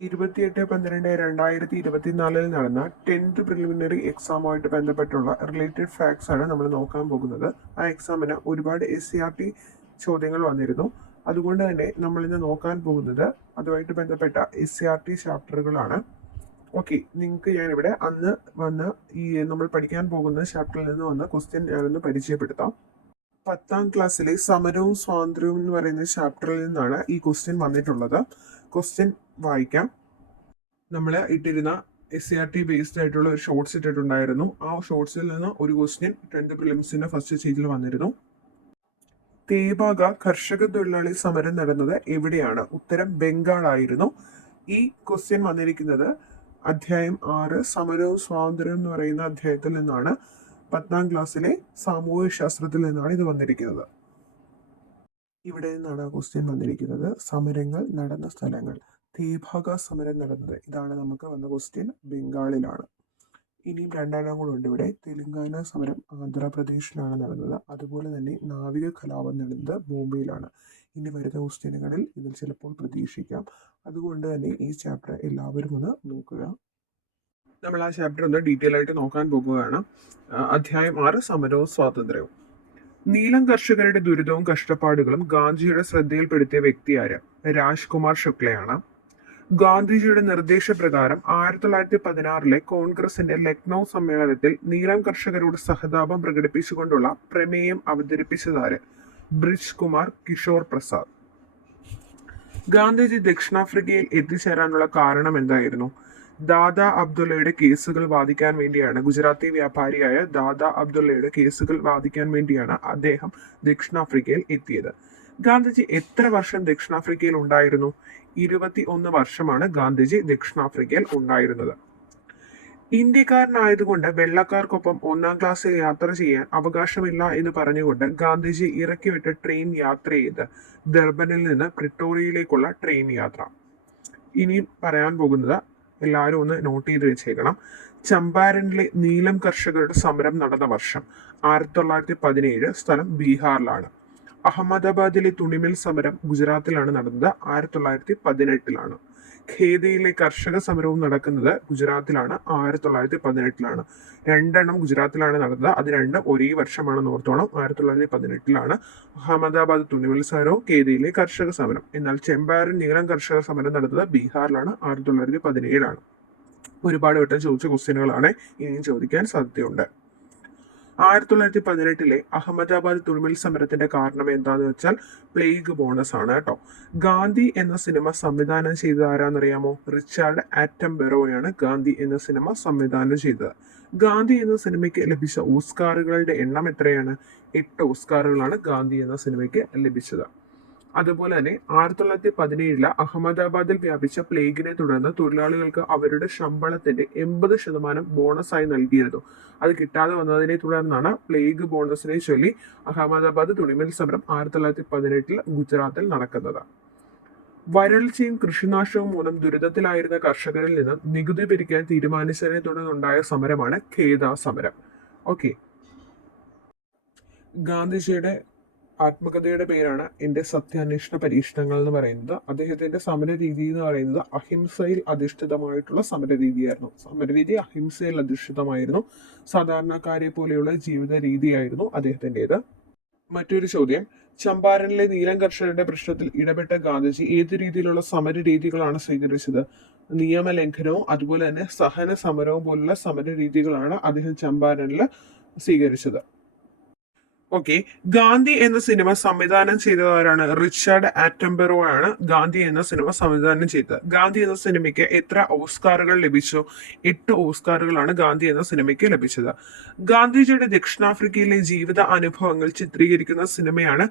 ഇരുപത്തിയെട്ട് പന്ത്രണ്ട് രണ്ടായിരത്തി ഇരുപത്തിനാലിൽ നടന്ന ടെൻത്ത് പ്രിലിമിനറി എക്സാമുമായിട്ട് ബന്ധപ്പെട്ടുള്ള റിലേറ്റഡ് ഫാക്ട്സ് ആണ് നമ്മൾ നോക്കാൻ പോകുന്നത്. ആ എക്സാമിന് ഒരുപാട് എസ് സി ആർ ടി ചോദ്യങ്ങൾ വന്നിരുന്നു. അതുകൊണ്ട് തന്നെ നമ്മൾ ഇന്ന് നോക്കാൻ പോകുന്നത് അതുമായിട്ട് ബന്ധപ്പെട്ട എസ് സി ആർ ടി ചാപ്റ്ററുകളാണ്. ഓക്കെ നിങ്ങൾക്ക് ഞാനിവിടെ അന്ന് വന്ന് ഈ നമ്മൾ പഠിക്കാൻ പോകുന്ന ചാപ്റ്ററിൽ നിന്ന് വന്ന ക്വസ്റ്റ്യൻ ഞാനൊന്ന് പരിചയപ്പെടുത്താം. പത്താം ക്ലാസ്സിലെ സമരവും സ്വാതന്ത്ര്യവും എന്ന് പറയുന്ന ചാപ്റ്ററിൽ നിന്നാണ് ഈ ക്വസ്റ്റ്യൻ വന്നിട്ടുള്ളത്. ക്വസ്റ്റ്യൻ വായിക്കാം. നമ്മൾ ഇട്ടിരുന്ന S C R T based ആയിട്ടുള്ള ഒരു ഷോർട്സ് ഇട്ടിട്ടുണ്ടായിരുന്നു. ആ ഷോർട്സിൽ നിന്ന് ഒരു ക്വസ്റ്റ്യൻ ടെൻത്ത് പ്രിലിംസിന്റെ ഫസ്റ്റ് സ്റ്റേജിൽ വന്നിരുന്നു. തേബാഗ കർഷക തൊഴിലാളി സമരം നടന്നത് എവിടെയാണ്? ഉത്തരം ബംഗാൾ ആയിരുന്നു. ഈ ക്വസ്റ്റ്യൻ വന്നിരിക്കുന്നത് അധ്യായം ആറ് സമരവും സ്വാതന്ത്ര്യം എന്ന് പറയുന്ന അധ്യായത്തിൽ നിന്നാണ്. പത്താം ക്ലാസ്സിലെ സാമൂഹ്യ ശാസ്ത്രത്തിൽ നിന്നാണ് ഇത് വന്നിരിക്കുന്നത്. ഇവിടെ നിന്നാണ് ക്വസ്റ്റ്യൻ വന്നിരിക്കുന്നത്. സമരങ്ങൾ നടന്ന സ്ഥലങ്ങൾ. തേഭാഗ സമരം നടന്നത്. ഇതാണ് നമുക്ക് വന്ന ക്വസ്റ്റ്യൻ ബംഗാളിലാണ്. ഇനിയും രണ്ടെണ്ണം കൂടെ ഉണ്ട് ഇവിടെ. തെലുങ്കാന സമരം ആന്ധ്രാപ്രദേശിലാണ് നടന്നത്. അതുപോലെ തന്നെ നാവിക കലാപം നടന്നത് ബോംബെയിലാണ്. ഇനി വരുന്ന ക്വസ്റ്റ്യനുകളിൽ ഇതിൽ ചിലപ്പോൾ പ്രതീക്ഷിക്കാം. അതുകൊണ്ട് തന്നെ ഈ ചാപ്റ്റർ എല്ലാവരും ഒന്ന് നോക്കുക. നമ്മൾ ആ ചാപ്റ്റർ ഒന്ന് ഡീറ്റെയിൽ ആയിട്ട് നോക്കാൻ പോകുകയാണ്. അധ്യായം ആറ് സമരവും സ്വാതന്ത്ര്യവും. നീലം കർഷകരുടെ ദുരിതവും കഷ്ടപ്പാടുകളും ഗാന്ധിജിയുടെ ശ്രദ്ധയിൽപ്പെടുത്തിയ വ്യക്തി ആര്? രാജ്കുമാർ ശുക്ലയാണ്. ഗാന്ധിജിയുടെ നിർദ്ദേശപ്രകാരം ആയിരത്തി തൊള്ളായിരത്തി പതിനാറിലെ കോൺഗ്രസിന്റെ ലക്നൗ സമ്മേളനത്തിൽ നീലം കർഷകരോട് സഹതാപം പ്രകടിപ്പിച്ചുകൊണ്ടുള്ള പ്രമേയം അവതരിപ്പിച്ചതാര് ബ്രിജ് കുമാർ കിഷോർ പ്രസാദ്. ഗാന്ധിജി ദക്ഷിണാഫ്രിക്കയിൽ എത്തിച്ചേരാനുള്ള കാരണം എന്തായിരുന്നു? ദാദാ അബ്ദുള്ളയുടെ കേസുകൾ വാദിക്കാൻ വേണ്ടിയാണ്. ഗുജറാത്തി വ്യാപാരിയായ ദാദാ അബ്ദുള്ളയുടെ കേസുകൾ വാദിക്കാൻ വേണ്ടിയാണ് അദ്ദേഹം ദക്ഷിണാഫ്രിക്കയിൽ എത്തിയത്. ഗാന്ധിജി എത്ര വർഷം ദക്ഷിണാഫ്രിക്കയിൽ ഉണ്ടായിരുന്നു? ഇരുപത്തി ഒന്ന് വർഷമാണ് ഗാന്ധിജി ദക്ഷിണാഫ്രിക്കയിൽ ഉണ്ടായിരുന്നത്. ഇന്ത്യക്കാരനായതുകൊണ്ട് വെള്ളക്കാർക്കൊപ്പം ഒന്നാം ക്ലാസ്സിൽ യാത്ര ചെയ്യാൻ അവകാശമില്ല എന്ന് പറഞ്ഞുകൊണ്ട് ഗാന്ധിജി ഇറക്കി ഇറക്കിവിട്ട ട്രെയിൻ യാത്ര ചെയ്ത് ദർബനിൽ നിന്ന് പ്രിട്ടോറിയയിലേക്കുള്ള ട്രെയിൻ യാത്ര. ഇനിയും പറയാൻ പോകുന്നത് എല്ലാവരും ഒന്ന് നോട്ട് ചെയ്ത് വെച്ചേക്കണം. ചമ്പാരനിലെ നീലം കർഷകരുടെ സമരം നടന്ന വർഷം ആയിരത്തി തൊള്ളായിരത്തി പതിനേഴ് സ്ഥലം ബീഹാറിലാണ്. അഹമ്മദാബാദിലെ തുണിമിൽ സമരം ഗുജറാത്തിലാണ് നടന്നത്. ആയിരത്തി തൊള്ളായിരത്തി പതിനെട്ടിലാണ് ഖേദയിലെ കർഷക സമരവും നടക്കുന്നത് ഗുജറാത്തിലാണ്. ആയിരത്തി തൊള്ളായിരത്തി പതിനെട്ടിലാണ് രണ്ടെണ്ണം ഗുജറാത്തിലാണ് നടന്നത്. അത് രണ്ടും ഒരേ വർഷമാണ് ഓർത്തോണം. ആയിരത്തി തൊള്ളായിരത്തി പതിനെട്ടിലാണ് അഹമ്മദാബാദ് തുണിമിൽ സമരവും ഖേദയിലെ കർഷക സമരം. എന്നാൽ ചെമ്പാരൻ നീളം കർഷക സമരം നടന്നത് ബീഹാറിലാണ്. ആയിരത്തി തൊള്ളായിരത്തി പതിനേഴാണ് ഒരുപാട് വട്ടം ചോദിച്ച ക്വസ്റ്റ്യനുകളാണ് ഇനിയും ചോദിക്കാൻ സാധ്യതയുണ്ട്. ആയിരത്തി തൊള്ളായിരത്തി പതിനെട്ടിലെ അഹമ്മദാബാദ് തുണിമിൽ സമരത്തിന്റെ കാരണം എന്താന്ന് വെച്ചാൽ പ്ലേഗ് ബോണസ് ആണ് കേട്ടോ. ഗാന്ധി എന്ന സിനിമ സംവിധാനം ചെയ്തത് ആരാന്നറിയാമോ? റിച്ചാർഡ് ആറ്റം ബെറോയാണ് ഗാന്ധി എന്ന സിനിമ സംവിധാനം ചെയ്തത്. ഗാന്ധി എന്ന സിനിമയ്ക്ക് ലഭിച്ച ഓസ്കാറുകളുടെ എണ്ണം എത്രയാണ്? എട്ട് ഓസ്കാറുകളാണ് ഗാന്ധി എന്ന സിനിമയ്ക്ക് ലഭിച്ചത്. അതുപോലെ തന്നെ ആയിരത്തി തൊള്ളായിരത്തി പതിനേഴിൽ അഹമ്മദാബാദിൽ വ്യാപിച്ച പ്ലേഗിനെ തുടർന്ന് തൊഴിലാളികൾക്ക് അവരുടെ ശമ്പളത്തിന്റെ എൺപത് ശതമാനം ബോണസായി നൽകിയിരുന്നു. അത് കിട്ടാതെ വന്നതിനെ തുടർന്നാണ് പ്ലേഗ് ബോണസിനെ ചൊല്ലി അഹമ്മദാബാദ് തുണിമൽ സമരം ആയിരത്തി തൊള്ളായിരത്തി പതിനെട്ടിൽ ഗുജറാത്തിൽ നടക്കുന്നത്. വരൾച്ചയും കൃഷിനാശവും മൂലം ദുരിതത്തിലായിരുന്ന കർഷകരിൽ നിന്ന് നികുതി പിരിക്കാൻ തീരുമാനിച്ചതിനെ തുടർന്നുണ്ടായ സമരമാണ് ഖേദ സമരം. ഓക്കെ. ഗാന്ധിജിയുടെ ആത്മകഥയുടെ പേരാണ് എന്റെ സത്യാന്വേഷണ പരീക്ഷണങ്ങൾ എന്ന് പറയുന്നത്. അദ്ദേഹത്തിന്റെ സമര രീതി എന്ന് പറയുന്നത് അഹിംസയിൽ അധിഷ്ഠിതമായിട്ടുള്ള സമര രീതിയായിരുന്നു സമരരീതി അഹിംസയിൽ അധിഷ്ഠിതമായിരുന്നു. സാധാരണക്കാരെ പോലെയുള്ള ജീവിത രീതിയായിരുന്നു അദ്ദേഹത്തിന്റെത്. മറ്റൊരു ചോദ്യം. ചമ്പാരനിലെ നീലം കർഷകരുടെ പ്രശ്നത്തിൽ ഇടപെട്ട ഗാന്ധിജി ഏത് രീതിയിലുള്ള സമര രീതികളാണ് സ്വീകരിച്ചത്? നിയമലംഘനവും അതുപോലെ തന്നെ സഹന സമരവും പോലുള്ള സമര രീതികളാണ് അദ്ദേഹം ചമ്പാരനിൽ സ്വീകരിച്ചത്. ഓക്കെ ഗാന്ധി എന്ന സിനിമ സംവിധാനം ചെയ്തതാരാണ് റിച്ചാർഡ് ആറ്റംബെറോ ആണ് ഗാന്ധി എന്ന സിനിമ സംവിധാനം ചെയ്തത്. ഗാന്ധി എന്ന സിനിമയ്ക്ക് എത്ര ഓസ്കാറുകൾ ലഭിച്ചു? എട്ട് ഓസ്കാറുകളാണ് ഗാന്ധി എന്ന സിനിമയ്ക്ക് ലഭിച്ചത്. ഗാന്ധിജിയുടെ ദക്ഷിണാഫ്രിക്കയിലെ ജീവിത അനുഭവങ്ങൾ ചിത്രീകരിക്കുന്ന സിനിമയാണ്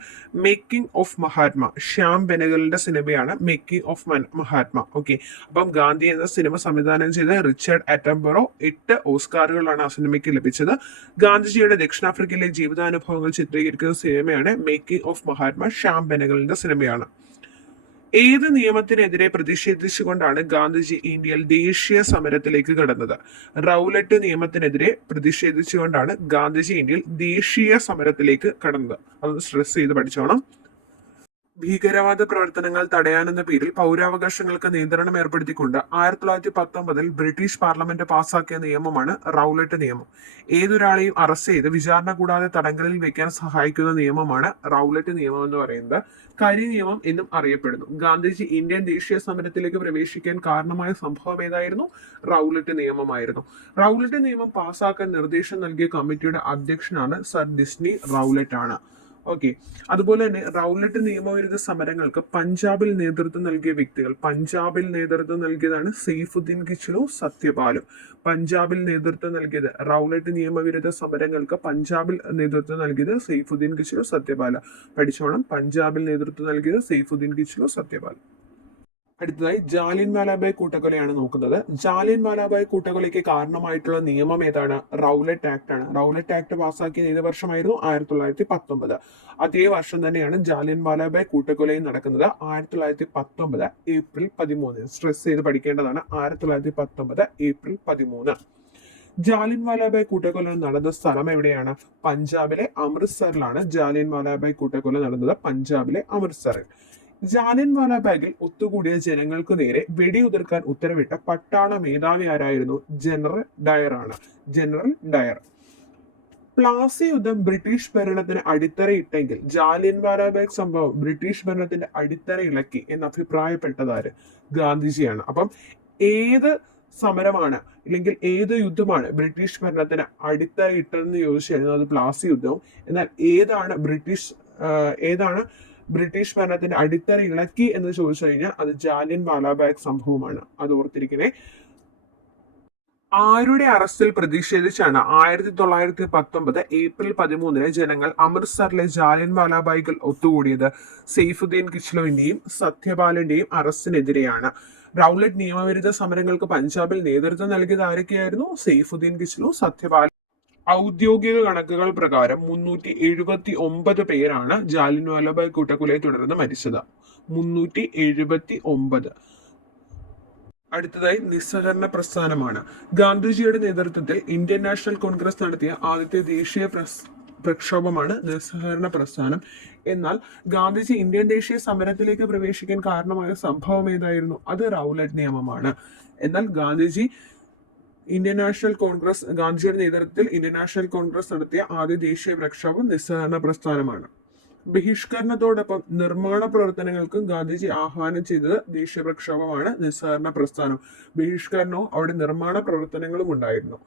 മേക്കിംഗ് ഓഫ് മഹാത്മ. ശ്യാം ബെനഗലിന്റെ സിനിമയാണ് മേക്കിംഗ് ഓഫ് മഹാത്മ. ഓക്കെ അപ്പം ഗാന്ധി എന്ന സിനിമ സംവിധാനം ചെയ്ത റിച്ചാർഡ് ആറ്റംബറോ എട്ട് ഓസ്കാറുകളാണ് ആ സിനിമയ്ക്ക് ലഭിച്ചത്. ഗാന്ധിജിയുടെ ദക്ഷിണാഫ്രിക്കയിലെ ജീവിതാനുഭവങ്ങൾ ചിത്രീകരിക്കുന്ന സിനിമയാണ് മേക്കിംഗ് ഓഫ് മഹാത്മാ ശ്യാം ബെനഗലിന്റെ സിനിമയാണ്. ഏത് നിയമത്തിനെതിരെ പ്രതിഷേധിച്ചുകൊണ്ടാണ് ഗാന്ധിജി ഇന്ത്യയിൽ ദേശീയ സമരത്തിലേക്ക് കടന്നത്? റൗലറ്റ് നിയമത്തിനെതിരെ പ്രതിഷേധിച്ചുകൊണ്ടാണ് ഗാന്ധിജി ഇന്ത്യയിൽ ദേശീയ സമരത്തിലേക്ക് കടന്നത്. അത് സ്ട്രെസ് ചെയ്ത് പഠിച്ചോണം. ഭീകരവാദ പ്രവർത്തനങ്ങൾ തടയാനെന്ന പേരിൽ പൗരാവകാശങ്ങൾക്ക് നിയന്ത്രണം ഏർപ്പെടുത്തിക്കൊണ്ട് ആയിരത്തി തൊള്ളായിരത്തി പത്തൊമ്പതിൽ ബ്രിട്ടീഷ് പാർലമെന്റ് പാസാക്കിയ നിയമമാണ് റൗലറ്റ് നിയമം. ഏതൊരാളെയും അറസ്റ്റ് ചെയ്ത് വിചാരണ കൂടാതെ തടങ്കലിൽ വെക്കാൻ സഹായിക്കുന്ന നിയമമാണ് റൗലറ്റ് നിയമം എന്ന് പറയുന്നത്. കരി നിയമം എന്നും അറിയപ്പെടുന്നു. ഗാന്ധിജി ഇന്ത്യൻ ദേശീയ സമരത്തിലേക്ക് പ്രവേശിക്കാൻ കാരണമായ സംഭവം ഏതായിരുന്നു? റൗലറ്റ് നിയമമായിരുന്നു. റൗലറ്റ് നിയമം പാസാക്കാൻ നിർദ്ദേശം നൽകിയ കമ്മിറ്റിയുടെ അധ്യക്ഷനാണ് സർ ഡിസ്നി റൗലറ്റ് ആണ് ഓക്കെ അതുപോലെ തന്നെ റൗലറ്റ് നിയമവിരുദ്ധ സമരങ്ങൾക്ക് പഞ്ചാബിൽ നേതൃത്വം നൽകിയ വ്യക്തികൾ. പഞ്ചാബിൽ നേതൃത്വം നൽകിയതാണ് സെയ്ഫുദ്ദീൻ കിച്ചിലു സത്യപാലും. പഞ്ചാബിൽ നേതൃത്വം നൽകിയത് റൗലറ്റ് നിയമവിരുദ്ധ സമരങ്ങൾക്ക് പഞ്ചാബിൽ നേതൃത്വം നൽകിയത് സെയ്ഫുദ്ദീൻ കിച്ചിലു സത്യപാല. പഠിച്ചോണം പഞ്ചാബിൽ നേതൃത്വം നൽകിയത് സെയ്ഫുദ്ദീൻ കിച്ചിലു സത്യപാൽ അടുത്തതായി ജാലിയൻ വാലാബായ് കൂട്ടക്കൊലയാണ് നോക്കുന്നത്. ജാലിയൻ വാലാബായ് കൂട്ടക്കൊലയ്ക്ക് കാരണമായിട്ടുള്ള നിയമം ഏതാണ്? റൗലറ്റ് ആക്ട് ആണ്. റൗലറ്റ് ആക്ട് പാസ്സാക്കിയത് ഏത് വർഷമായിരുന്നു? ആയിരത്തി തൊള്ളായിരത്തി പത്തൊമ്പത് അതേ വർഷം തന്നെയാണ് ജാലിയൻ വാലാബായ് കൂട്ടക്കൊലയും നടക്കുന്നത്. ആയിരത്തി തൊള്ളായിരത്തി പത്തൊമ്പത് ഏപ്രിൽ പതിമൂന്ന്. സ്ട്രെസ് ചെയ്ത് പഠിക്കേണ്ടതാണ്. ആയിരത്തി തൊള്ളായിരത്തി പത്തൊമ്പത് ഏപ്രിൽ പതിമൂന്ന്. ജാലിയൻ വാലാബായ് കൂട്ടക്കൊല നടന്ന സ്ഥലം എവിടെയാണ്? പഞ്ചാബിലെ അമൃത്സറിലാണ് ജാലിയൻ വാലാബായ് കൂട്ടക്കൊല നടന്നത്. പഞ്ചാബിലെ അമൃത്സറിൽ. ജാലിയൻ വാലാബാഗിൽ ഒത്തുകൂടിയ ജനങ്ങൾക്ക് നേരെ വെടിയുതിർക്കാൻ ഉത്തരവിട്ട പട്ടാള മേധാവി ആരായിരുന്നു? ജനറൽ ഡയർ ആണ്. General Dyer. പ്ലാസി യുദ്ധം ബ്രിട്ടീഷ് ഭരണത്തിന് അടിത്തറയിട്ടെങ്കിൽ ജാലിയൻ വാലാബാഗ് സംഭവം ബ്രിട്ടീഷ് ഭരണത്തിന്റെ അടിത്തറ ഇളക്കി എന്ന് അഭിപ്രായപ്പെട്ടതാര് ഗാന്ധിജിയാണ്. അപ്പം ഏത് സമരമാണ് അല്ലെങ്കിൽ ഏത് യുദ്ധമാണ് ബ്രിട്ടീഷ് ഭരണത്തിന് അടിത്തറ ഇട്ടതെന്ന് ചോദിച്ചു കഴിഞ്ഞാൽ അത് പ്ലാസി യുദ്ധവും എന്നാൽ ഏതാണ് ബ്രിട്ടീഷ് ഏതാണ് ബ്രിട്ടീഷ് ഭരണത്തിന്റെ അടിത്തറ ഇളക്കി എന്ന് ചോദിച്ചു കഴിഞ്ഞാൽ അത് ജാലിയൻ വാലാബാഗ് സംഭവമാണ്. അത് ഓർത്തിരിക്കണേ. ആരുടെ അറസ്റ്റിൽ പ്രതിഷേധിച്ചാണ് ആയിരത്തി തൊള്ളായിരത്തി പത്തൊമ്പത് ഏപ്രിൽ പതിമൂന്നിന് ജനങ്ങൾ അമൃത്സറിലെ ജാലിയൻ വാലാബായികൾ ഒത്തുകൂടിയത്? സെയ്ഫുദ്ദീൻ കിച്ലോവിന്റെയും സത്യപാലിന്റെയും അറസ്റ്റിനെതിരെയാണ്. റൗലറ്റ് നിയമവിരുദ്ധ സമരങ്ങൾക്ക് പഞ്ചാബിൽ നേതൃത്വം നൽകിയത് ആരൊക്കെയായിരുന്നു? സെയ്ഫുദ്ദീൻ കിച്ലു സത്യപാൽ ഔദ്യോഗിക കണക്കുകൾ പ്രകാരം മുന്നൂറ്റി എഴുപത്തി ഒമ്പത് പേരാണ് ജാലിയൻ വാലാബാഗ് കൂട്ടക്കൊലയെ തുടർന്ന് മരിച്ചത്. മുന്നൂറ്റി എഴുപത്തി ഒമ്പത് അടുത്തതായി നിസ്സഹകരണ പ്രസ്ഥാനമാണ്. ഗാന്ധിജിയുടെ നേതൃത്വത്തിൽ ഇന്ത്യൻ നാഷണൽ കോൺഗ്രസ് നടത്തിയ ആദ്യത്തെ ദേശീയ പ്രസ് പ്രക്ഷോഭമാണ് നിസ്സഹകരണ പ്രസ്ഥാനം. എന്നാൽ ഗാന്ധിജി ഇന്ത്യൻ ദേശീയ സമരത്തിലേക്ക് പ്രവേശിക്കാൻ കാരണമായ സംഭവം ഏതായിരുന്നു? അത് റൗലറ്റ് നിയമമാണ്. എന്നാൽ ഗാന്ധിജി ഇന്ത്യൻ നാഷണൽ കോൺഗ്രസ് ഗാന്ധിജിയുടെ നേതൃത്വത്തിൽ ഇന്ത്യൻ നാഷണൽ കോൺഗ്രസ് നടത്തിയ ആദ്യ ദേശീയ പ്രക്ഷോഭം നിസ്സഹകരണ പ്രസ്ഥാനമാണ്. ബഹിഷ്കരണത്തോടൊപ്പം നിർമ്മാണ പ്രവർത്തനങ്ങൾക്കും ഗാന്ധിജി ആഹ്വാനം ചെയ്തത് ദേശീയ പ്രക്ഷോഭമാണ് നിസ്സഹകരണ പ്രസ്ഥാനം. ബഹിഷ്കരണവും അവിടെ നിർമ്മാണ പ്രവർത്തനങ്ങളും ഉണ്ടായിരുന്നു.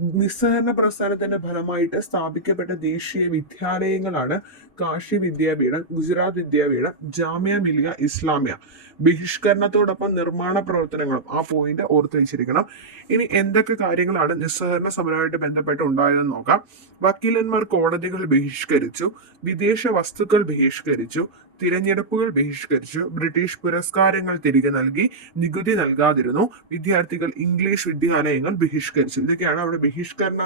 നിസ്സഹകരണ പ്രസ്ഥാനത്തിന്റെ ഫലമായിട്ട് സ്ഥാപിക്കപ്പെട്ട ദേശീയ വിദ്യാലയങ്ങളാണ് കാശി വിദ്യാപീഠം ഗുജറാത്ത് വിദ്യാപീഠം ജാമ്യ മിലിയ ഇസ്ലാമിയ. ബഹിഷ്കരണത്തോടൊപ്പം നിർമ്മാണ പ്രവർത്തനങ്ങളും ആ പോയിന്റ് ഓർത്ത് വെച്ചിരിക്കണം. ഇനി എന്തൊക്കെ കാര്യങ്ങളാണ് നിസ്സഹരണ സമരമായിട്ട് ബന്ധപ്പെട്ട് ഉണ്ടായതെന്ന് നോക്കാം. വക്കീലന്മാർ കോടതികൾ ബഹിഷ്കരിച്ചു വിദേശ വസ്തുക്കൾ ബഹിഷ്കരിച്ചു തിരഞ്ഞെടുപ്പുകൾ ബഹിഷ്കരിച്ചു ബ്രിട്ടീഷ് പുരസ്കാരങ്ങൾ തിരികെ നൽകി നികുതി നൽകാതിരുന്നു. വിദ്യാർത്ഥികൾ ഇംഗ്ലീഷ് വിദ്യാലയങ്ങൾ ബഹിഷ്കരിച്ചു. ഇതൊക്കെയാണ് അവിടെ ബഹിഷ്കരണ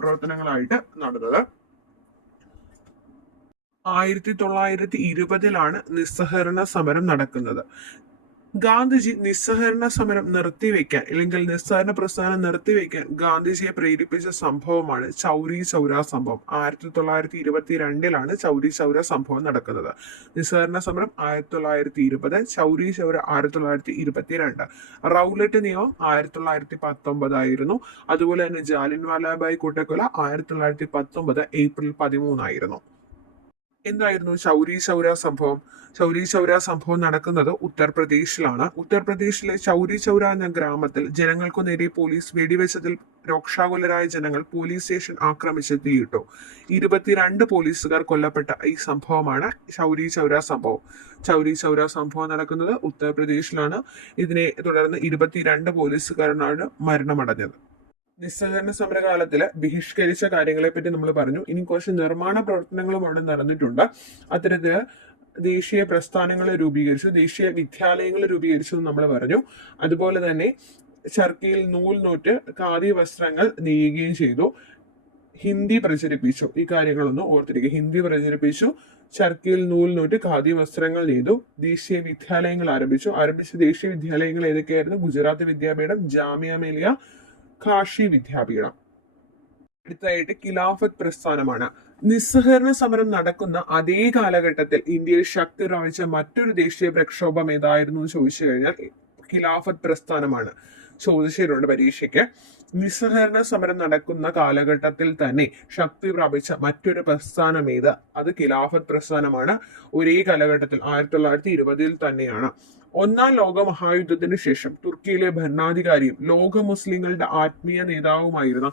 പ്രവർത്തനങ്ങളായിട്ട് നടന്നത്. ആയിരത്തി തൊള്ളായിരത്തി ഇരുപതിലാണ് നിസ്സഹകരണ സമരം നടക്കുന്നത്. ഗാന്ധിജി നിസ്സഹരണ സമരം നിർത്തിവെക്കാൻ അല്ലെങ്കിൽ നിസ്സഹരണ പ്രസ്ഥാനം നിർത്തിവെക്കാൻ ഗാന്ധിജിയെ പ്രേരിപ്പിച്ച സംഭവമാണ് ചൗരി ചൗര സംഭവം. ആയിരത്തി തൊള്ളായിരത്തി ഇരുപത്തി രണ്ടിലാണ് ചൗരി ചൗര സംഭവം നടക്കുന്നത്. നിസ്സഹരണ സമരം ആയിരത്തി തൊള്ളായിരത്തി ഇരുപത് ചൗരി ചൗര ആയിരത്തി തൊള്ളായിരത്തി ഇരുപത്തി രണ്ട് റൗലറ്റ് നിയമം ആയിരത്തി തൊള്ളായിരത്തി പത്തൊമ്പതായിരുന്നു അതുപോലെ തന്നെ ജാലിൻ വാലാബായ് കൂട്ടക്കൊല ആയിരത്തി തൊള്ളായിരത്തി പത്തൊമ്പത് ഏപ്രിൽ പതിമൂന്നായിരുന്നു. എന്തായിരുന്നു ചൗരി ചൗര സംഭവം. ചൗരി ചൗര സംഭവം നടക്കുന്നത് ഉത്തർപ്രദേശിലാണ്. ഉത്തർപ്രദേശിലെ ചൗരി ചൗര എന്ന ഗ്രാമത്തിൽ ജനങ്ങൾക്കു നേരെ പോലീസ് വെടിവെച്ചതിൽ രോക്ഷാകുലരായ ജനങ്ങൾ പോലീസ് സ്റ്റേഷൻ ആക്രമിച്ച് തീയിട്ടു ഇരുപത്തിരണ്ട് പോലീസുകാർ കൊല്ലപ്പെട്ട ഈ സംഭവമാണ് ചൗരി ചൗര സംഭവം. ചൗരി ചൗര സംഭവം നടക്കുന്നത് ഉത്തർപ്രദേശിലാണ്. ഇതിനെ തുടർന്ന് ഇരുപത്തിരണ്ട് പോലീസുകാരനാണ് മരണമടഞ്ഞത്. നിസ്സഹകരണ സമരകാലത്തിൽ ബഹിഷ്കരിച്ച കാര്യങ്ങളെ പറ്റി നമ്മൾ പറഞ്ഞു. ഇനി കുറച്ച് നിർമ്മാണ പ്രവർത്തനങ്ങളും അവിടെ നടന്നിട്ടുണ്ട്. അത്തരത്തിൽ ദേശീയ പ്രസ്ഥാനങ്ങൾ രൂപീകരിച്ചു ദേശീയ വിദ്യാലയങ്ങൾ രൂപീകരിച്ചു എന്ന് നമ്മൾ പറഞ്ഞു. അതുപോലെ തന്നെ ചർക്കയിൽ നൂൽ നൂറ്റ് ഖാദി വസ്ത്രങ്ങൾ നെയ്യുകയും ചെയ്തു. ഹിന്ദി പ്രചരിപ്പിച്ചു. ഈ കാര്യങ്ങളൊന്ന് ഓർത്തിരിക്കുക. ഹിന്ദി പ്രചരിപ്പിച്ചു ചർക്കയിൽ നൂൽ നൂറ്റ് ഖാദി വസ്ത്രങ്ങൾ നെയ്തു ദേശീയ വിദ്യാലയങ്ങൾ ആരംഭിച്ചു. ആരംഭിച്ച ദേശീയ വിദ്യാലയങ്ങൾ ഏതൊക്കെയായിരുന്നു? ഗുജറാത്ത് വിദ്യാപീഠം ജാമ്യ മിലിയ കാശി വിദ്യാപീഠം അടുത്തായിട്ട് ഖിലാഫത്ത് പ്രസ്ഥാനമാണ്. നിസ്സഹകരണ സമരം നടക്കുന്ന അതേ കാലഘട്ടത്തിൽ ഇന്ത്യയിൽ ശക്തി പ്രാപിച്ച മറ്റൊരു ദേശീയ പ്രക്ഷോഭം ഏതായിരുന്നു എന്ന് ചോദിച്ചു കഴിഞ്ഞാൽ ഖിലാഫത്ത് പ്രസ്ഥാനമാണ്. ചോദിച്ചിട്ടുണ്ട് പരീക്ഷയ്ക്ക്. നിസ്സഹകരണ സമരം നടക്കുന്ന കാലഘട്ടത്തിൽ തന്നെ ശക്തി പ്രാപിച്ച മറ്റൊരു പ്രസ്ഥാനം ഏത്? അത് ഖിലാഫത്ത് പ്രസ്ഥാനമാണ്. ഒരേ കാലഘട്ടത്തിൽ ആയിരത്തി തൊള്ളായിരത്തി ഇരുപതിൽ തന്നെയാണ്. ഒന്നാം ലോക മഹായുദ്ധത്തിന് ശേഷം തുർക്കിയിലെ ഭരണാധികാരിയും ലോക മുസ്ലിങ്ങളുടെ ആത്മീയ നേതാവുമായിരുന്ന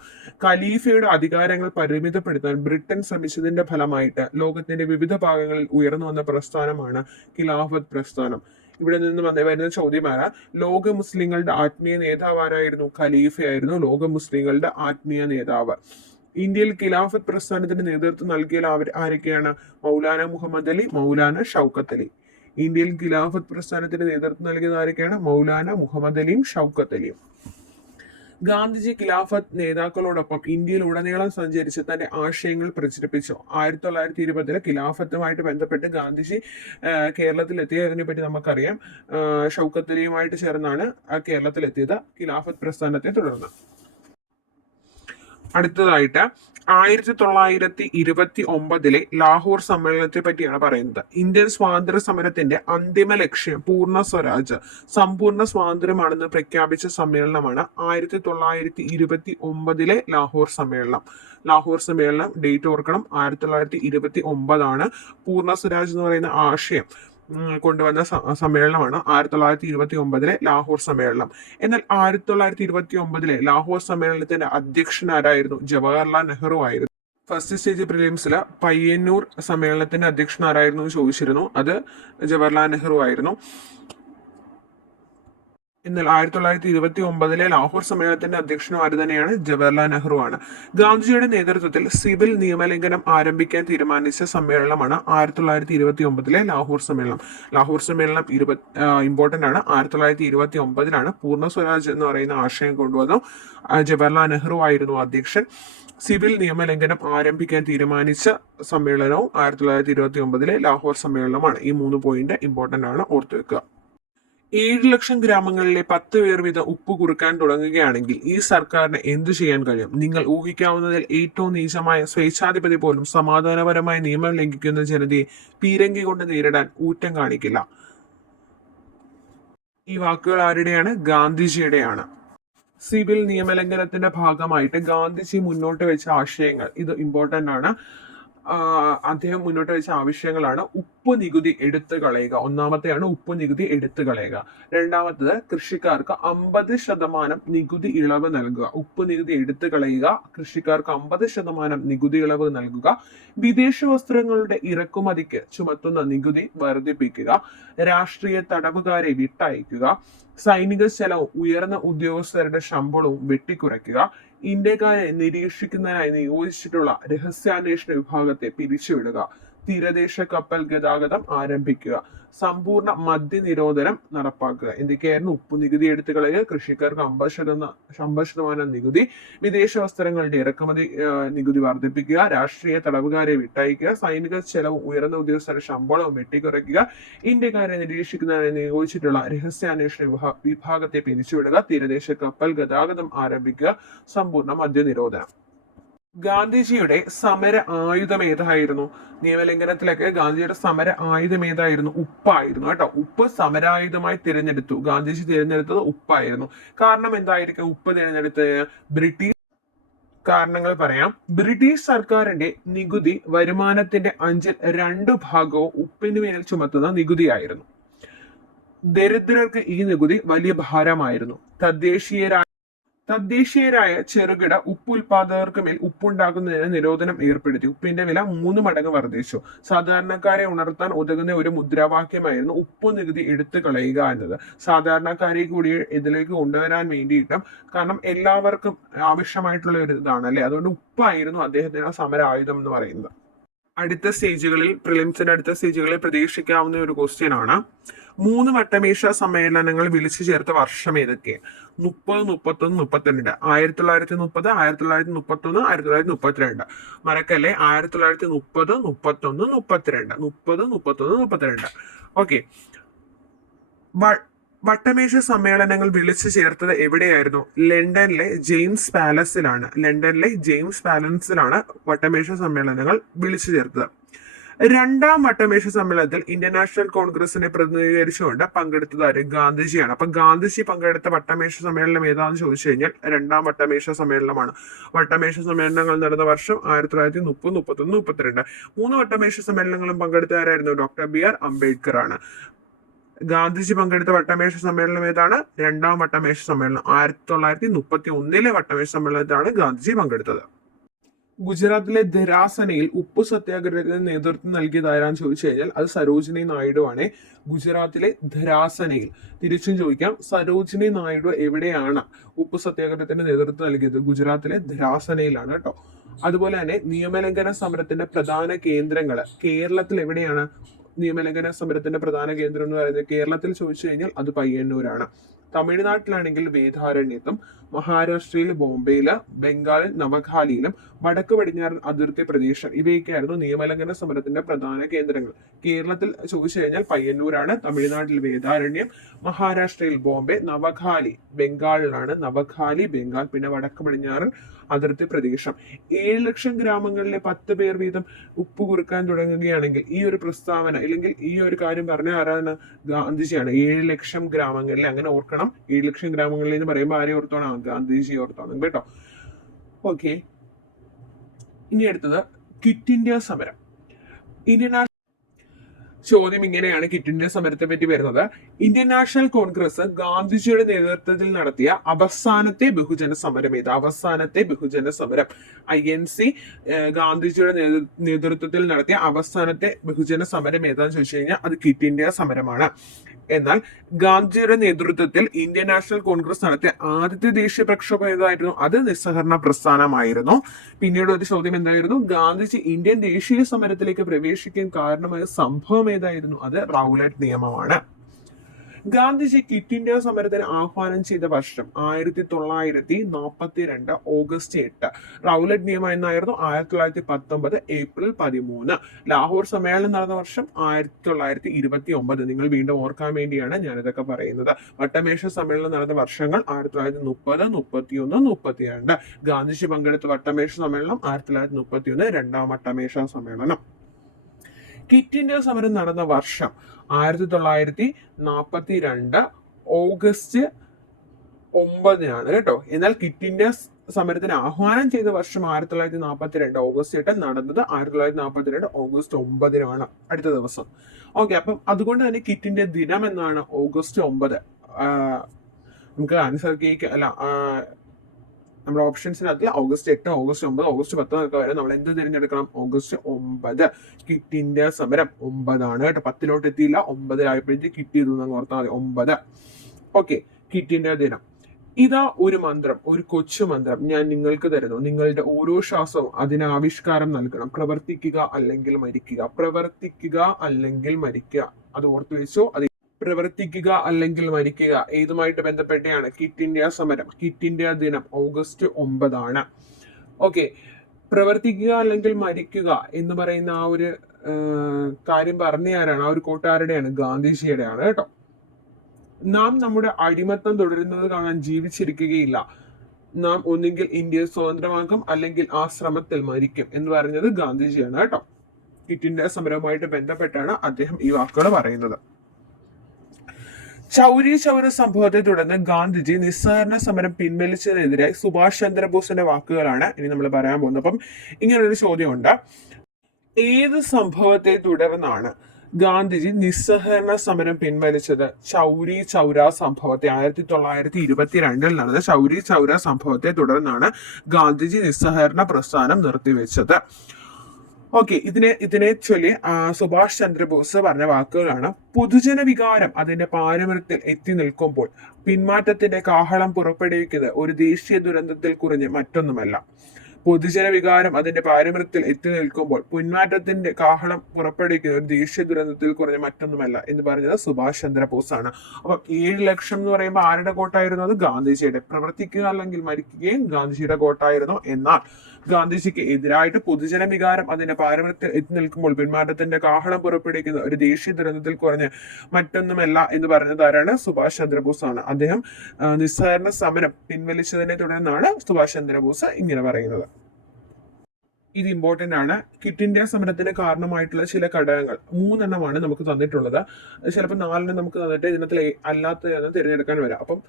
ഖലീഫയുടെ അധികാരങ്ങൾ പരിമിതപ്പെടുത്താൻ ബ്രിട്ടൻ ശ്രമിച്ചതിന്റെ ഫലമായിട്ട് ലോകത്തിന്റെ വിവിധ ഭാഗങ്ങളിൽ ഉയർന്നു വന്ന പ്രസ്ഥാനമാണ് ഖിലാഫത്ത് പ്രസ്ഥാനം. ഇവിടെ നിന്ന് വന്ന വരുന്ന ചോദ്യമാണ് ലോക മുസ്ലിങ്ങളുടെ ആത്മീയ നേതാവാരായിരുന്നു ഖലീഫയായിരുന്നു ലോക മുസ്ലിങ്ങളുടെ ആത്മീയ നേതാവ്. ഇന്ത്യയിൽ ഖിലാഫത്ത് പ്രസ്ഥാനത്തിന് നേതൃത്വം നൽകിയ ആരൊക്കെയാണ്? മൗലാന മുഹമ്മദ് അലി മൗലാന ഷൗക്കത്ത് അലി. ഇന്ത്യയിൽ ഖിലാഫത്ത് പ്രസ്ഥാനത്തിന് നേതൃത്വം നൽകിയത് ആരൊക്കെയാണ്? മൗലാന മുഹമ്മദ് അലിയും ഷൗക്കത്ത് അലിയും. ഗാന്ധിജി ഖിലാഫത്ത് നേതാക്കളോടൊപ്പം ഇന്ത്യയിൽ ഉടനീളം സഞ്ചരിച്ച് തന്റെ ആശയങ്ങൾ പ്രചരിപ്പിച്ചു. ആയിരത്തി തൊള്ളായിരത്തി ഇരുപതിലെ ഖിലാഫത്തുമായിട്ട് ബന്ധപ്പെട്ട് ഗാന്ധിജി കേരളത്തിലെത്തിയതിനെ പറ്റി നമുക്കറിയാം. ഷൗക്കത്തലിയുമായിട്ട് ചേർന്നാണ് കേരളത്തിലെത്തിയത് ഖിലാഫത്ത് പ്രസ്ഥാനത്തെ തുടർന്ന്. അടുത്തതായിട്ട് ആയിരത്തി തൊള്ളായിരത്തി ഇരുപത്തി ഒമ്പതിലെ ലാഹോർ സമ്മേളനത്തെ പറ്റിയാണ് പറയുന്നത്. ഇന്ത്യൻ സ്വാതന്ത്ര്യ സമരത്തിന്റെ അന്തിമ ലക്ഷ്യം പൂർണ സ്വരാജ് സമ്പൂർണ സ്വാതന്ത്ര്യമാണെന്ന് പ്രഖ്യാപിച്ച സമ്മേളനമാണ് ആയിരത്തി തൊള്ളായിരത്തി ഇരുപത്തി ഒമ്പതിലെ ലാഹോർ സമ്മേളനം. ലാഹോർ സമ്മേളനം ഡേറ്റ് ഓർക്കണം ആയിരത്തി തൊള്ളായിരത്തി ഇരുപത്തി ഒമ്പതാണ് പൂർണ സ്വരാജ് എന്ന് പറയുന്ന ആശയം. കൊണ്ടുവന്ന സമ്മേളനമാണ് ആയിരത്തി തൊള്ളായിരത്തി ഇരുപത്തി ഒമ്പതിലെ ലാഹോർ സമ്മേളനം. എന്നാൽ ആയിരത്തി തൊള്ളായിരത്തി ഇരുപത്തി ഒമ്പതിലെ ലാഹോർ സമ്മേളനത്തിന്റെ അധ്യക്ഷനാരായിരുന്നു ജവഹർലാൽ നെഹ്റു ആയിരുന്നു. ഫസ്റ്റ് സ്റ്റേജ് പ്രിലിംസിൽ പയ്യന്നൂർ സമ്മേളനത്തിന്റെ അധ്യക്ഷനാരായിരുന്നു ചോദിച്ചിരുന്നു. അത് ജവഹർലാൽ നെഹ്റു ആയിരുന്നു. എന്നാൽ ആയിരത്തി തൊള്ളായിരത്തി ഇരുപത്തി ഒമ്പതിലെ ലാഹോർ സമ്മേളനത്തിന്റെ അധ്യക്ഷനും ആര് തന്നെയാണ്? ജവഹർലാൽ നെഹ്റു ആണ് ഗാന്ധിജിയുടെ നേതൃത്വത്തിൽ സിവിൽ നിയമലംഘനം ആരംഭിക്കാൻ തീരുമാനിച്ച സമ്മേളനമാണ് ആയിരത്തി തൊള്ളായിരത്തി ഇരുപത്തി ഒമ്പതിലെ ലാഹോർ സമ്മേളനം. ലാഹോർ സമ്മേളനം ഇമ്പോർട്ടന്റ് ആണ് ആയിരത്തി തൊള്ളായിരത്തി ഇരുപത്തി ഒമ്പതിലാണ് പൂർണ സ്വരാജ് എന്ന് പറയുന്ന ആശയം കൊണ്ടുവന്നു. ജവഹർലാൽ നെഹ്റു ആയിരുന്നു അധ്യക്ഷൻ. സിവിൽ നിയമലംഘനം ആരംഭിക്കാൻ തീരുമാനിച്ച സമ്മേളനവും ആയിരത്തി തൊള്ളായിരത്തി ഇരുപത്തി ഒമ്പതിലെ ലാഹോർ സമ്മേളനമാണ്. ഈ മൂന്ന് പോയിന്റ് ഇമ്പോർട്ടന്റ് ആണ് ഓർത്തു വെക്കുക ഏഴ് ലക്ഷം ഗ്രാമങ്ങളിലെ പത്ത് പേർ വീതം ഉപ്പ് കുറുക്കാൻ തുടങ്ങുകയാണെങ്കിൽ ഈ സർക്കാരിന് എന്തു ചെയ്യാൻ കഴിയും? നിങ്ങൾ ഊഹിക്കാവുന്നതിൽ ഏറ്റവും നീചമായ സ്വേച്ഛാധിപതി പോലും സമാധാനപരമായ നിയമം ലംഘിക്കുന്ന ജനതയെ പീരങ്കി കൊണ്ട് നേരിടാൻ ഊറ്റം കാണിക്കില്ല. ഈ വാക്കുകൾ ആരുടെയാണ്? ഗാന്ധിജിയുടെയാണ്. സിവിൽ നിയമലംഘനത്തിന്റെ ഭാഗമായിട്ട് ഗാന്ധിജി മുന്നോട്ട് വെച്ച ആശയങ്ങൾ ഇത് ഇമ്പോർട്ടന്റ് ആണ്. അദ്ദേഹം മുന്നോട്ട് വെച്ച ആവശ്യങ്ങളാണ്. ഉപ്പ് നികുതി എടുത്തു കളയുക. ഒന്നാമത്തെയാണ് ഉപ്പ് നികുതി എടുത്തു കളയുക. രണ്ടാമത്തത് കൃഷിക്കാർക്ക് അമ്പത് ശതമാനം നികുതി ഇളവ് നൽകുക. ഉപ്പ് നികുതി എടുത്തു കളയുക. കൃഷിക്കാർക്ക് അമ്പത് ശതമാനം നികുതി ഇളവ് നൽകുക. വിദേശ വസ്ത്രങ്ങളുടെ ഇറക്കുമതിക്ക് ചുമത്തുന്ന നികുതി വർദ്ധിപ്പിക്കുക. രാഷ്ട്രീയ തടവുകാരെ വിട്ടയക്കുക. സൈനിക ചെലവും ഉയർന്ന ഉദ്യോഗസ്ഥരുടെ ശമ്പളവും വെട്ടിക്കുറയ്ക്കുക. ഇന്ത്യക്കാരെ നിരീക്ഷിക്കുന്നതിനായി നിയോഗിച്ചിട്ടുള്ള രഹസ്യാന്വേഷണ വിഭാഗത്തെ പിരിച്ചുവിടുക. തീരദേശ കപ്പൽ ഗതാഗതം ആരംഭിക്കുക. സമ്പൂർണ മദ്യനിരോധനം നടപ്പാക്കുക. എന്തൊക്കെയായിരുന്നു ഉപ്പ് നികുതി എടുത്തു കളയുക കൃഷിക്കാർക്ക് അമ്പത് ശതമാനം അമ്പത് ശതമാനം നികുതി. വിദേശ വസ്ത്രങ്ങളുടെ ഇറക്കുമതി നികുതി വർദ്ധിപ്പിക്കുക. രാഷ്ട്രീയ തടവുകാരെ വിട്ടയക്കുക. സൈനിക ചെലവും ഉയർന്ന ഉദ്യോഗസ്ഥരുടെ ശമ്പളവും വെട്ടിക്കുറയ്ക്കുക. ഇന്ത്യക്കാരെ നിരീക്ഷിക്കുന്നതിന് നിയോഗിച്ചിട്ടുള്ള രഹസ്യാന്വേഷണ വിഭാഗത്തെ പിരിച്ചുവിടുക. തീരദേശ കപ്പൽ ഗതാഗതം ആരംഭിക്കുക. സമ്പൂർണ മദ്യനിരോധനം ഗാന്ധിജിയുടെ സമര ആയുധം ഏതായിരുന്നു? നിയമലംഘനത്തിലൊക്കെ ഗാന്ധിജിയുടെ സമര ആയുധം ഏതായിരുന്നു? ഉപ്പായിരുന്നു കേട്ടോ. ഉപ്പ് സമരായുധമായി തിരഞ്ഞെടുത്തു. ഗാന്ധിജി തിരഞ്ഞെടുത്തത് ഉപ്പായിരുന്നു. കാരണം എന്തായിരിക്കും ഉപ്പ് തിരഞ്ഞെടുത്തത്? ബ്രിട്ടീഷ് കാരണങ്ങൾ പറയാം. ബ്രിട്ടീഷ് സർക്കാരിന്റെ നികുതി വരുമാനത്തിന്റെ അഞ്ചിൽ രണ്ട് ഭാഗവും ഉപ്പിന് മേൽ ചുമത്തുന്ന നികുതിയായിരുന്നു. ദരിദ്രർക്ക് ഈ നികുതി വലിയ ഭാരമായിരുന്നു. തദ്ദേശീയരായ തദ്ദേശീയരായ ചെറുകിട ഉപ്പുൽപാദകർക്ക് മേൽ ഉപ്പുണ്ടാക്കുന്നതിന് നിരോധനം ഏർപ്പെടുത്തി. ഉപ്പിന്റെ വില മൂന്ന് മടങ്ങ് വർദ്ധിച്ചു. സാധാരണക്കാരെ ഉണർത്താൻ ഉതകുന്ന ഒരു മുദ്രാവാക്യമായിരുന്നു ഉപ്പ് നികുതി എടുത്തു കളയുക എന്നത്. സാധാരണക്കാരെ കൂടി ഇതിലേക്ക് കൊണ്ടുവരാൻ വേണ്ടിയിട്ടും കാരണം എല്ലാവർക്കും ആവശ്യമായിട്ടുള്ള ഒരു ഇതാണ് അല്ലെ? അതുകൊണ്ട് ഉപ്പായിരുന്നു അദ്ദേഹത്തിന് സമര ആയുധം എന്ന് പറയുന്നത്. അടുത്ത സ്റ്റേജുകളിൽ പ്രിലിംസിന്റെ അടുത്ത സ്റ്റേജുകളിൽ പ്രതീക്ഷിക്കാവുന്ന ഒരു ക്വസ്റ്റ്യൻ ആണ്. മൂന്ന് വട്ടമേശ സമ്മേളനങ്ങൾ വിളിച്ചു ചേർത്ത വർഷം ഏതൊക്കെ? മുപ്പത് മുപ്പത്തൊന്ന് മുപ്പത്തിരണ്ട്. ആയിരത്തി തൊള്ളായിരത്തി മുപ്പത് ആയിരത്തി തൊള്ളായിരത്തി മുപ്പത്തൊന്ന് ആയിരത്തി തൊള്ളായിരത്തി മുപ്പത്തിരണ്ട്. മറക്കല്ലേ? ആയിരത്തി തൊള്ളായിരത്തി മുപ്പത് മുപ്പത്തൊന്ന് മുപ്പത്തിരണ്ട്. മുപ്പത് മുപ്പത്തൊന്ന് മുപ്പത്തിരണ്ട്. ഓക്കെ വട്ടമേശ സമ്മേളനങ്ങൾ വിളിച്ചു ചേർത്തത് എവിടെയായിരുന്നു? ലണ്ടനിലെ ജെയിംസ് പാലസിലാണ്. ലണ്ടനിലെ ജെയിംസ് പാലസിലാണ് വട്ടമേശ സമ്മേളനങ്ങൾ വിളിച്ചു ചേർത്തത്. രണ്ടാം വട്ടമേശ സമ്മേളനത്തിൽ ഇന്ത്യൻ നാഷണൽ കോൺഗ്രസിനെ പ്രതിനിധീകരിച്ചുകൊണ്ട് പങ്കെടുത്തത് ആര് ഗാന്ധിജിയാണ്. അപ്പൊ ഗാന്ധിജി പങ്കെടുത്ത വട്ടമേശ സമ്മേളനം ഏതാണെന്ന് ചോദിച്ചു കഴിഞ്ഞാൽ രണ്ടാം വട്ടമേശ സമ്മേളനമാണ്. വട്ടമേശ സമ്മേളനങ്ങൾ നടന്ന വർഷം ആയിരത്തി തൊള്ളായിരത്തി മുപ്പത് മുപ്പത്തൊന്ന് മുപ്പത്തിരണ്ട്. മൂന്ന് വട്ടമേശ സമ്മേളനങ്ങളും പങ്കെടുത്ത ആരായിരുന്നു ഡോക്ടർ ബി ആർ അംബേദ്കർ ആണ് ഗാന്ധിജി പങ്കെടുത്ത വട്ടമേശ സമ്മേളനം ഏതാണ്? രണ്ടാം വട്ടമേശ സമ്മേളനം. ആയിരത്തി തൊള്ളായിരത്തി മുപ്പത്തി ഒന്നിലെ വട്ടമേശ സമ്മേളനത്തിലാണ് ഗാന്ധിജി പങ്കെടുത്തത്. ഗുജറാത്തിലെ ധരാസനയിൽ ഉപ്പ് സത്യാഗ്രഹത്തിന് നേതൃത്വം നൽകിയത് ആരാന്ന് ചോദിച്ചു കഴിഞ്ഞാൽ അത് സരോജിനി നായിഡു ആണ് ഗുജറാത്തിലെ ധരാസനയിൽ. തിരിച്ചും ചോദിക്കാം. സരോജിനി നായിഡു എവിടെയാണ് ഉപ്പ് സത്യാഗ്രഹത്തിന് നേതൃത്വം നൽകിയത്? ഗുജറാത്തിലെ ധരാസനയിലാണ് കേട്ടോ. അതുപോലെ തന്നെ നിയമലംഘന സമരത്തിന്റെ പ്രധാന കേന്ദ്രങ്ങൾ കേരളത്തിൽ എവിടെയാണ്? നിയമലംഘന സമരത്തിന്റെ പ്രധാന കേന്ദ്രം എന്ന് പറയുന്നത് കേരളത്തിൽ ചോദിച്ചു കഴിഞ്ഞാൽ അത് പയ്യന്നൂരാണ്. തമിഴ്നാട്ടിലാണെങ്കിൽ വേദാരണ്യത്തും മഹാരാഷ്ട്രയിൽ ബോംബെയിൽ ബംഗാളിൽ നവഖാലിയിലും വടക്ക് പടിഞ്ഞാറൻ അതിർത്തി പ്രദേശം. ഇവയൊക്കെയായിരുന്നു നിയമലംഘന സമരത്തിന്റെ പ്രധാന കേന്ദ്രങ്ങൾ. കേരളത്തിൽ ചോദിച്ചു കഴിഞ്ഞാൽ പയ്യന്നൂരാണ് തമിഴ്നാട്ടിൽ വേദാരണ്യം മഹാരാഷ്ട്രയിൽ ബോംബെ നവഖാലി ബംഗാളിലാണ് നവഖാലി ബംഗാൾ പിന്നെ വടക്ക് പടിഞ്ഞാറൻ അതിർത്തി പ്രദേശം. ഏഴ് ലക്ഷം ഗ്രാമങ്ങളിലെ പത്ത് പേർ വീതം ഉപ്പ് കുറുക്കാൻ തുടങ്ങുകയാണെങ്കിൽ ഈ ഒരു പ്രസ്താവന അല്ലെങ്കിൽ ഈ ഒരു കാര്യം പറഞ്ഞ ആരാണ് ഗാന്ധിജിയാണ്. ഏഴ് ലക്ഷം ഗ്രാമങ്ങളിൽ അങ്ങനെ ഓർക്കണം. ഏഴ് ലക്ഷം ഗ്രാമങ്ങളിൽ എന്ന് പറയുമ്പോൾ ആരെ ഓർത്തോണം? ഗാന്ധിജി ഓർത്തോണം കേട്ടോ. ഓക്കെ. ഇനി അടുത്തത് ക്വിറ്റ് ഇന്ത്യ സമരം. ഇന്ത്യൻ ചോദ്യം ഇങ്ങനെയാണ് കിറ്റിന്റെ സമരത്തെ പറ്റി വരുന്നത്. ഇന്ത്യൻ നാഷണൽ കോൺഗ്രസ് ഗാന്ധിജിയുടെ നേതൃത്വത്തിൽ നടത്തിയ അവസാനത്തെ ബഹുജന സമരം ഏത്? അവസാനത്തെ ബഹുജന സമരം. ഐ എൻ സി ഗാന്ധിജിയുടെ നേതൃത്വത്തിൽ നടത്തിയ അവസാനത്തെ ബഹുജന സമരം ഏതാന്ന് ചോദിച്ചു കഴിഞ്ഞാൽ അത് കിറ്റ് ഇന്ത്യ സമരമാണ്. എന്നാൽ ഗാന്ധിജിയുടെ നേതൃത്വത്തിൽ ഇന്ത്യൻ നാഷണൽ കോൺഗ്രസ് നടത്തിയ ആദ്യത്തെ ദേശീയ പ്രക്ഷോഭം ഏതായിരുന്നു? അത് നിസ്സഹകരണ പ്രസ്ഥാനമായിരുന്നു. പിന്നീട് ഒരു ചോദ്യം എന്തായിരുന്നു? ഗാന്ധിജി ഇന്ത്യൻ ദേശീയ സമരത്തിലേക്ക് പ്രവേശിക്കാൻ കാരണമായ സംഭവം ഏതായിരുന്നു? അത് റൗലറ്റ് നിയമമാണ്. ഗാന്ധിജി ക്വിറ്റ് ഇന്ത്യ സമരത്തിന് ആഹ്വാനം ചെയ്ത വർഷം ആയിരത്തി തൊള്ളായിരത്തി നാൽപ്പത്തി രണ്ട് ഓഗസ്റ്റ് എട്ട്. റൗലറ്റ് നിയമം എന്നായിരുന്നു ആയിരത്തി തൊള്ളായിരത്തി പത്തൊമ്പത് ഏപ്രിൽ പതിമൂന്ന്. ലാഹോർ സമ്മേളനം നടന്ന വർഷം ആയിരത്തി തൊള്ളായിരത്തി ഇരുപത്തി ഒമ്പത് നിങ്ങൾ വീണ്ടും ഓർക്കാൻ വേണ്ടിയാണ് ഞാനിതൊക്കെ പറയുന്നത്. വട്ടമേശ സമ്മേളനം നടന്ന വർഷങ്ങൾ ആയിരത്തി തൊള്ളായിരത്തി മുപ്പത് മുപ്പത്തിയൊന്ന് മുപ്പത്തിരണ്ട്. ഗാന്ധിജി പങ്കെടുത്ത വട്ടമേശ സമ്മേളനം ആയിരത്തി തൊള്ളായിരത്തി മുപ്പത്തിയൊന്ന് രണ്ടാം വട്ടമേശ സമ്മേളനം. ക്വിറ്റ് ഇന്ത്യ സമരം നടന്ന വർഷം ആയിരത്തി തൊള്ളായിരത്തി നാൽപ്പത്തി രണ്ട് ഓഗസ്റ്റ് ഒമ്പതിനാണ് കേട്ടോ. എന്നാൽ ക്വിറ്റ് ഇന്ത്യ സമരത്തിന് ആഹ്വാനം ചെയ്ത വർഷം ആയിരത്തി തൊള്ളായിരത്തി നാൽപ്പത്തി രണ്ട് ഓഗസ്റ്റ് എട്ട് നടന്നത് ആയിരത്തി തൊള്ളായിരത്തി നാൽപ്പത്തി രണ്ട് ഓഗസ്റ്റ് ഒമ്പതിനാണ് അടുത്ത ദിവസം. ഓക്കെ അപ്പം അതുകൊണ്ട് തന്നെ കിറ്റിന്റെ ദിനം എന്നാണ് ഓഗസ്റ്റ് ഒമ്പത്. നമുക്ക് ആൻസർ കേക്ക് അല്ല നമ്മുടെ ഓപ്ഷൻസിനകത്ത് ഓഗസ്റ്റ് എട്ട് ഓഗസ്റ്റ് ഒമ്പത് ഓഗസ്റ്റ് പത്ത് ഒക്കെ വരെ നമ്മൾ എന്ത് തിരഞ്ഞെടുക്കണം? ഓഗസ്റ്റ് ഒമ്പത്. കിറ്റ് ഇന്ത്യ സമരം ഒമ്പതാണ് കേട്ടോ. പത്തിലോട്ട് എത്തിയില്ല. ഒമ്പതിലായപ്പോഴത്തേക്ക് കിറ്റ് ചെയ്തു എന്ന് ഓർത്താൽ മതി. ഒമ്പത്. ഓക്കെ കിറ്റ് ഇന്ത്യ ദിനം. ഇതാ ഒരു മന്ത്രം ഒരു കൊച്ചു മന്ത്രം ഞാൻ നിങ്ങൾക്ക് തരുന്നു. നിങ്ങളുടെ ഓരോ ശ്വാസവും അതിന് ആവിഷ്കാരം നൽകണം. പ്രവർത്തിക്കുക അല്ലെങ്കിൽ മരിക്കുക. പ്രവർത്തിക്കുക അല്ലെങ്കിൽ മരിക്കുക. അത് ഓർത്തു വെച്ചോ അത് പ്രവർത്തിക്കുക അല്ലെങ്കിൽ മരിക്കുക. ഏതുമായിട്ട് ബന്ധപ്പെട്ടാണ് കിറ്റ് ഇന്ത്യ സമരം. കിറ്റ് ഇന്ത്യ ദിനം ഓഗസ്റ്റ് ഒമ്പതാണ്. ഓക്കെ. പ്രവർത്തിക്കുക അല്ലെങ്കിൽ മരിക്കുക എന്ന് പറയുന്ന ആ ഒരു കാര്യം പറഞ്ഞ ആരാണ്? ആ ഒരു കൂട്ടുകാരുടെയാണ് ഗാന്ധിജിയുടെയാണ് കേട്ടോ. നാം നമ്മുടെ അടിമത്തം തുടരുന്നത് കാണാൻ ജീവിച്ചിരിക്കുകയില്ല. നാം ഒന്നുകിൽ ഇന്ത്യ സ്വതന്ത്രമാക്കും അല്ലെങ്കിൽ ആ ശ്രമത്തിൽ മരിക്കും എന്ന് പറഞ്ഞത് ഗാന്ധിജിയാണ് കേട്ടോ. കിറ്റിന്റെ സമരവുമായിട്ട് ബന്ധപ്പെട്ടാണ് അദ്ദേഹം ഈ വാക്കുകൾ പറയുന്നത്. ചൗരി ചൗര സംഭവത്തെ തുടർന്ന് ഗാന്ധിജി നിസ്സഹരണ സമരം പിൻവലിച്ചതിനെതിരെ സുഭാഷ് ചന്ദ്രബോസിന്റെ വാക്കുകളാണ് ഇനി നമ്മൾ പറയാൻ പോകുന്നത്. അപ്പം ഇങ്ങനൊരു ചോദ്യമുണ്ട്. ഏത് സംഭവത്തെ തുടർന്നാണ് ഗാന്ധിജി നിസ്സഹരണ സമരം പിൻവലിച്ചത്? ചൗരി ചൗര സംഭവത്തെ ആയിരത്തി തൊള്ളായിരത്തി ഇരുപത്തിരണ്ടിൽ നടന്ന ചൗരി ചൗര സംഭവത്തെ തുടർന്നാണ് ഗാന്ധിജി നിസ്സഹരണ പ്രസ്ഥാനം നിർത്തിവെച്ചത്. ഓക്കെ ഇതിനെ ഇതിനെ ചൊല്ലി സുഭാഷ് ചന്ദ്രബോസ് പറഞ്ഞ വാക്കുകളാണ്. പൊതുജന വികാരം അതിന്റെ പാരമ്പര്യത്തിൽ എത്തി നിൽക്കുമ്പോൾ പിന്മാറ്റത്തിന്റെ കാഹളം പുറപ്പെടുവിക്കുന്നത് ഒരു ദേശീയ ദുരന്തത്തിൽ കുറഞ്ഞ് മറ്റൊന്നുമല്ല. പൊതുജന വികാരം അതിന്റെ പാരമ്പര്യത്തിൽ എത്തി നിൽക്കുമ്പോൾ പിന്മാറ്റത്തിന്റെ കാഹളം പുറപ്പെടുവിക്കുന്ന ഒരു ദേശീയ ദുരന്തത്തിൽ കുറഞ്ഞ മറ്റൊന്നുമല്ല എന്ന് പറഞ്ഞത് സുഭാഷ് ചന്ദ്രബോസ് ആണ് അപ്പൊ ഏഴ് ലക്ഷം എന്ന് പറയുമ്പോൾ ആരുടെ കോട്ടായിരുന്നു അത്? ഗാന്ധിജിയുടെ. പ്രവർത്തിക്കുക അല്ലെങ്കിൽ മരിക്കുകയും ഗാന്ധിജിയുടെ കോട്ടായിരുന്നു എന്നാൽ ഗാന്ധിജിക്ക് എതിരായിട്ട് പൊതുജന വികാരം അതിന്റെ പാരമ്പര്യത്തിൽ എത്തി നിൽക്കുമ്പോൾ പിന്മാറ്റത്തിന്റെ കാഹളം പുറപ്പെടുവിക്കുന്ന ഒരു ദേശീയ ദുരന്തത്തിൽ കുറഞ്ഞ് മറ്റൊന്നുമല്ല എന്ന് പറഞ്ഞത് ആരാണ് സുഭാഷ് ചന്ദ്രബോസ് ആണ് അദ്ദേഹം നിസ്സഹരണ സമരം പിൻവലിച്ചതിനെ തുടർന്നാണ് സുഭാഷ് ചന്ദ്രബോസ് ഇങ്ങനെ പറയുന്നത്. ഇത് ഇമ്പോർട്ടന്റ് ആണ്. കിറ്റ് ഇന്ത്യ സമരത്തിന് കാരണമായിട്ടുള്ള ചില ഘടകങ്ങൾ മൂന്നെണ്ണമാണ് നമുക്ക് തന്നിട്ടുള്ളത്. ചിലപ്പോൾ നാലെണ്ണം നമുക്ക് തന്നിട്ട് ഇതിനകത്തിൽ അല്ലാത്ത അല്ലാത്തതെന്ന് തിരഞ്ഞെടുക്കാൻ വരാം. അപ്പം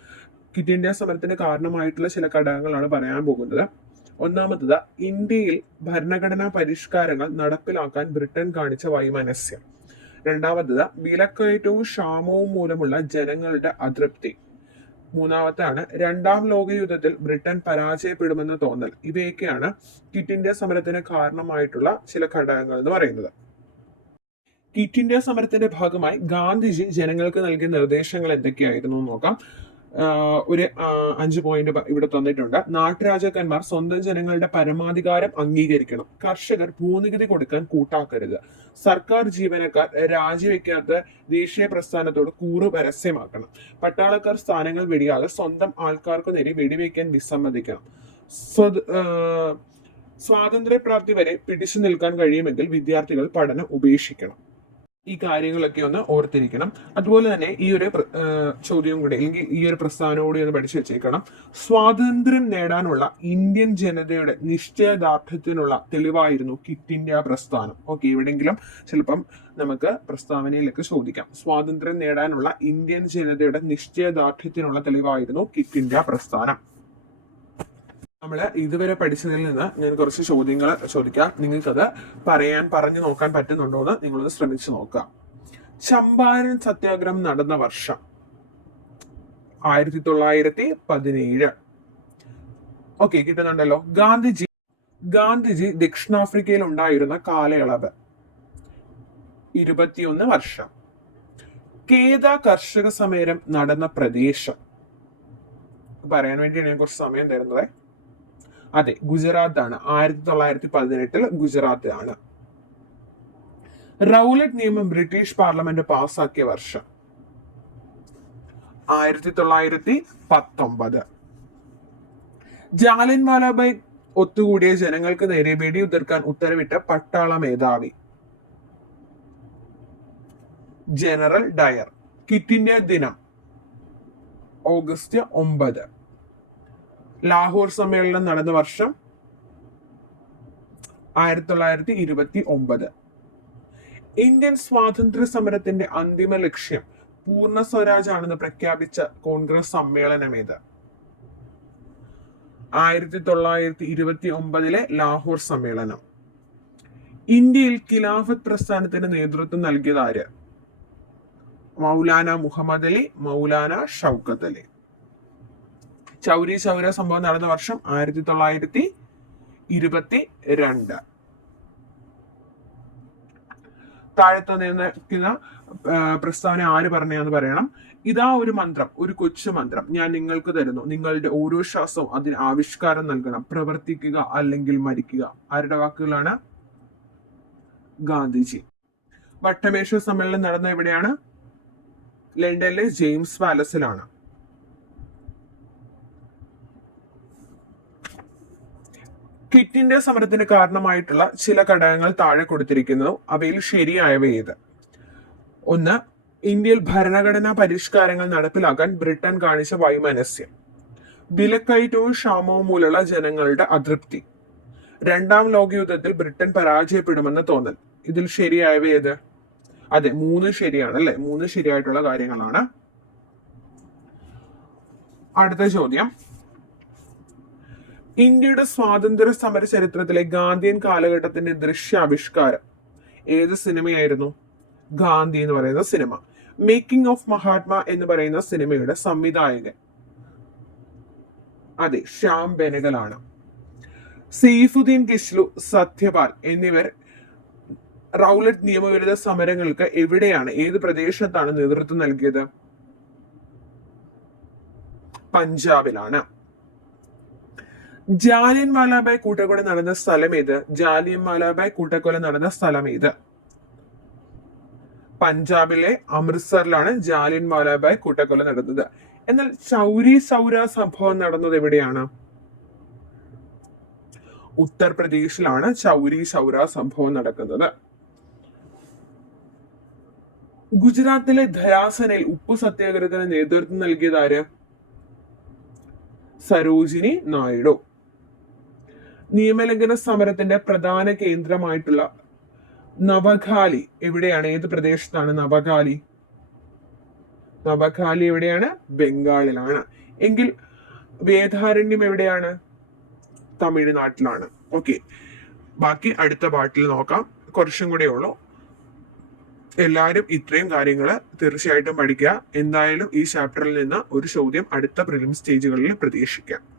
കിറ്റ് ഇന്ത്യ സമരത്തിന് കാരണമായിട്ടുള്ള ചില ഘടകങ്ങളാണ് പറയാൻ പോകുന്നത്. ഒന്നാമത്തത് ഇന്ത്യയിൽ ഭരണഘടനാ പരിഷ്കാരങ്ങൾ നടപ്പിലാക്കാൻ ബ്രിട്ടൻ കാണിച്ച വൈമനസ്യം. രണ്ടാമത്തത് വിലക്കയറ്റവും ക്ഷാമവും മൂലമുള്ള ജനങ്ങളുടെ അതൃപ്തി. മൂന്നാമത്താണ് രണ്ടാം ലോകയുദ്ധത്തിൽ ബ്രിട്ടൻ പരാജയപ്പെടുമെന്ന് തോന്നൽ. ഇവയൊക്കെയാണ് കിറ്റ് ഇന്ത്യ സമരത്തിന് കാരണമായിട്ടുള്ള ചില ഘടകങ്ങൾ എന്ന് പറയുന്നത്. കിറ്റ് ഇന്ത്യ സമരത്തിന്റെ ഭാഗമായി ഗാന്ധിജി ജനങ്ങൾക്ക് നൽകിയ നിർദ്ദേശങ്ങൾ എന്തൊക്കെയായിരുന്നു നോക്കാം. ഒരു അഞ്ച് പോയിന്റ് ഇവിടെ തന്നിട്ടുണ്ട്. നാട്ടുരാജാക്കന്മാർ സ്വന്തം ജനങ്ങളുടെ പരമാധികാരം അംഗീകരിക്കണം. കർഷകർ ഭൂനികുതി കൊടുക്കാൻ കൂട്ടാക്കരുത്. സർക്കാർ ജീവനക്കാർ രാജിവെക്കാത്ത ദേശീയ പ്രസ്ഥാനത്തോട് കൂറ് പരസ്യമാക്കണം. പട്ടാളക്കാർ സ്ഥാനങ്ങൾ വെടിയാതെ സ്വന്തം ആൾക്കാർക്ക് നേരെ വെടിവെക്കാൻ വിസമ്മതിക്കണം. സ്വാതന്ത്ര്യപ്രാപ്തി വരെ പിടിച്ചു നിൽക്കാൻ കഴിയുമെങ്കിൽ വിദ്യാർത്ഥികൾ പഠനം ഉപേക്ഷിക്കണം. ഈ കാര്യങ്ങളൊക്കെ ഒന്ന് ഓർത്തിരിക്കണം. അതുപോലെ തന്നെ ഈ ഒരു പ്ര- ചോദ്യം കൂടി അല്ലെങ്കിൽ ഈ ഒരു പ്രസ്താവന കൂടി ഒന്ന് പഠിച്ചു വെച്ചേക്കണം. സ്വാതന്ത്ര്യം നേടാനുള്ള ഇന്ത്യൻ ജനതയുടെ നിശ്ചയദാർഢ്യത്തിനുള്ള തെളിവായിരുന്നു കിറ്റിന്റെ ഇന്ത്യ പ്രസ്ഥാനം. ഓക്കെ എവിടെയെങ്കിലും ചിലപ്പം നമുക്ക് പ്രസ്താവനയിലേക്ക് ചോദിക്കാം. സ്വാതന്ത്ര്യം നേടാനുള്ള ഇന്ത്യൻ ജനതയുടെ നിശ്ചയദാർഢ്യത്തിനുള്ള തെളിവായിരുന്നു കിറ്റ് ഇന്ത്യ പ്രസ്ഥാനം. നമ്മൾ ഇതുവരെ പഠിച്ചതിൽ നിന്ന് ഞാൻ കുറച്ച് ചോദ്യങ്ങൾ ചോദിക്കാം. നിങ്ങൾക്കത് പറയാൻ പറഞ്ഞു നോക്കാൻ പറ്റുന്നുണ്ടോ എന്ന് നിങ്ങളൊന്ന് ശ്രമിച്ചു നോക്കുക. ചമ്പാരൻ സത്യാഗ്രഹം നടന്ന വർഷം ആയിരത്തി തൊള്ളായിരത്തി പതിനേഴ് ഓക്കെ കിട്ടുന്നുണ്ടല്ലോ. ഗാന്ധിജി ഗാന്ധിജി ദക്ഷിണാഫ്രിക്കയിൽ ഉണ്ടായിരുന്ന കാലയളവ് ഇരുപത്തിയൊന്ന് വർഷം. കേദ കർഷക സമരം നടന്ന പ്രദേശം. പറയാൻ വേണ്ടിയാണ് ഞാൻ കുറച്ച് സമയം തരുന്നത്. അതെ ഗുജറാത്ത് ആണ് ആയിരത്തി തൊള്ളായിരത്തി പതിനെട്ടിൽ ഗുജറാത്ത് ആണ് റൗലറ്റ് നിയമം ബ്രിട്ടീഷ് പാർലമെന്റ് പാസാക്കിയ വർഷം. ആയിരത്തി തൊള്ളായിരത്തി പത്തൊമ്പത് ജാലിൻ വാലാബായ് ഒത്തുകൂടിയ ജനങ്ങൾക്ക് നേരെ വെടിയുതിർക്കാൻ ഉത്തരവിട്ട പട്ടാള മേധാവി. General Dyer. കിറ്റ് ഇന്ത്യ ദിനം. ഓഗസ്റ്റ് ഒമ്പത്. ലാഹോർ സമ്മേളനം നടന്ന വർഷം ആയിരത്തി തൊള്ളായിരത്തി ഇരുപത്തി ഒമ്പത് ഇന്ത്യൻ സ്വാതന്ത്ര്യ സമരത്തിന്റെ അന്തിമ ലക്ഷ്യം പൂർണ സ്വരാജ് ആണെന്ന് പ്രഖ്യാപിച്ച കോൺഗ്രസ് സമ്മേളനം ഏത് ആയിരത്തി തൊള്ളായിരത്തി ഇരുപത്തി ഒമ്പതിലെ ലാഹോർ സമ്മേളനം. ഇന്ത്യയിൽ ഖിലാഫത്ത് പ്രസ്ഥാനത്തിന് നേതൃത്വം നൽകിയത് ആര്? മൗലാന മുഹമ്മദ് അലി മൗലാന ഷൗക്കത്ത് അലി. ചൗരി ചൗര സംഭവം നടന്ന വർഷം ആയിരത്തി തൊള്ളായിരത്തി ഇരുപത്തി രണ്ട് താഴെ തന്നിരിക്കുന്ന ആ, പ്രസ്താവന ആര് പറഞ്ഞാന്ന് പറയണം. ഇതാ ഒരു മന്ത്രം ഒരു കൊച്ചു മന്ത്രം. ഞാൻ നിങ്ങൾക്ക് തരുന്നു. നിങ്ങളുടെ ഓരോ ശ്വാസവും അതിന് ആവിഷ്കാരം നൽകണം. പ്രവർത്തിക്കുക അല്ലെങ്കിൽ മരിക്കുക. ആരുടെ വാക്കുകളാണ്? ഗാന്ധിജി. വട്ടമേശ സമ്മേളനം നടന്ന എവിടെയാണ്? ലണ്ടനിലെ ജെയിംസ് പാലസിലാണ്. കിറ്റ് ഇന്ത്യ സമരത്തിന് കാരണമായിട്ടുള്ള ചില ഘടകങ്ങൾ താഴെ കൊടുത്തിരിക്കുന്നു. അവയിൽ ശരിയായവ ഏത്? ഒന്ന് ഇന്ത്യയിൽ ഭരണഘടനാ പരിഷ്കാരങ്ങൾ നടപ്പിലാക്കാൻ ബ്രിട്ടൻ കാണിച്ച വൈമനസ്യം. വിലക്കയറ്റവും ക്ഷാമവും മൂലമുള്ള ജനങ്ങളുടെ അതൃപ്തി. രണ്ടാം ലോകയുദ്ധത്തിൽ ബ്രിട്ടൻ പരാജയപ്പെടുമെന്ന് തോന്നൽ. ഇതിൽ ശരിയായവ ഏത്? അതെ മൂന്ന് ശരിയാണ് അല്ലെ? മൂന്ന് ശരിയായിട്ടുള്ള കാര്യങ്ങളാണ്. അടുത്ത ചോദ്യം. ഇന്ത്യയുടെ സ്വാതന്ത്ര്യ സമര ചരിത്രത്തിലെ ഗാന്ധിയൻ കാലഘട്ടത്തിന്റെ ദൃശ്യാവിഷ്കാരം. ഏത് സിനിമയായിരുന്നു? ഗാന്ധി എന്ന് പറയുന്ന സിനിമ. മേക്കിംഗ് ഓഫ് മഹാത്മാ എന്ന് പറയുന്ന സിനിമയുടെ സംവിധായകൻ. അതെ ശ്യാം ബെനഗലാണ്. സെയ്ഫുദ്ദീൻ കിസ്ലു സത്യപാൽ എന്നിവർ റൗലറ്റ് നിയമവിരുദ്ധ സമരങ്ങൾക്ക് എവിടെയാണ് ഏത് പ്രദേശത്താണ് നേതൃത്വം നൽകിയത്? പഞ്ചാബിലാണ്. ജാലിയൻ വാലാബായ് കൂട്ടക്കൊല നടന്ന സ്ഥലം ഏത്? ജാലിയൻ വാലാബായ് കൂട്ടക്കൊല നടന്ന സ്ഥലം ഏത്? പഞ്ചാബിലെ അമൃത്സറിലാണ് ജാലിയൻ വാലാബായ് കൂട്ടക്കൊല നടന്നത്. എന്നാൽ ചൗരി സൗര സംഭവം നടന്നത് എവിടെയാണ്? ഉത്തർപ്രദേശിലാണ് ചൗരി സൗര സംഭവം നടക്കുന്നത്. ഗുജറാത്തിലെ ധരാസനയിൽ ഉപ്പ് സത്യാഗ്രഹത്തിന് നേതൃത്വം നൽകിയതാര് സരോജിനി നായിഡു. നിയമലംഘന സമരത്തിന്റെ പ്രധാന കേന്ദ്രമായിട്ടുള്ള നവഖാലി എവിടെയാണ്? ഏത് പ്രദേശത്താണ് നവഖാലി നവഖാലി എവിടെയാണ്? ബംഗാളിലാണ്. എങ്കിൽ വേദാരണ്യം എവിടെയാണ്? തമിഴ്നാട്ടിലാണ്. ഓക്കെ. ബാക്കി അടുത്ത പാട്ടിൽ നോക്കാം. കുറച്ചും കൂടെ ഉള്ളൂ. എല്ലാവരും ഇത്രയും കാര്യങ്ങൾ തീർച്ചയായിട്ടും പഠിക്കുക. എന്തായാലും ഈ ചാപ്റ്ററിൽ നിന്ന് ഒരു ചോദ്യം അടുത്ത പ്രിലിം സ്റ്റേജുകളിൽ പ്രതീക്ഷിക്കാം.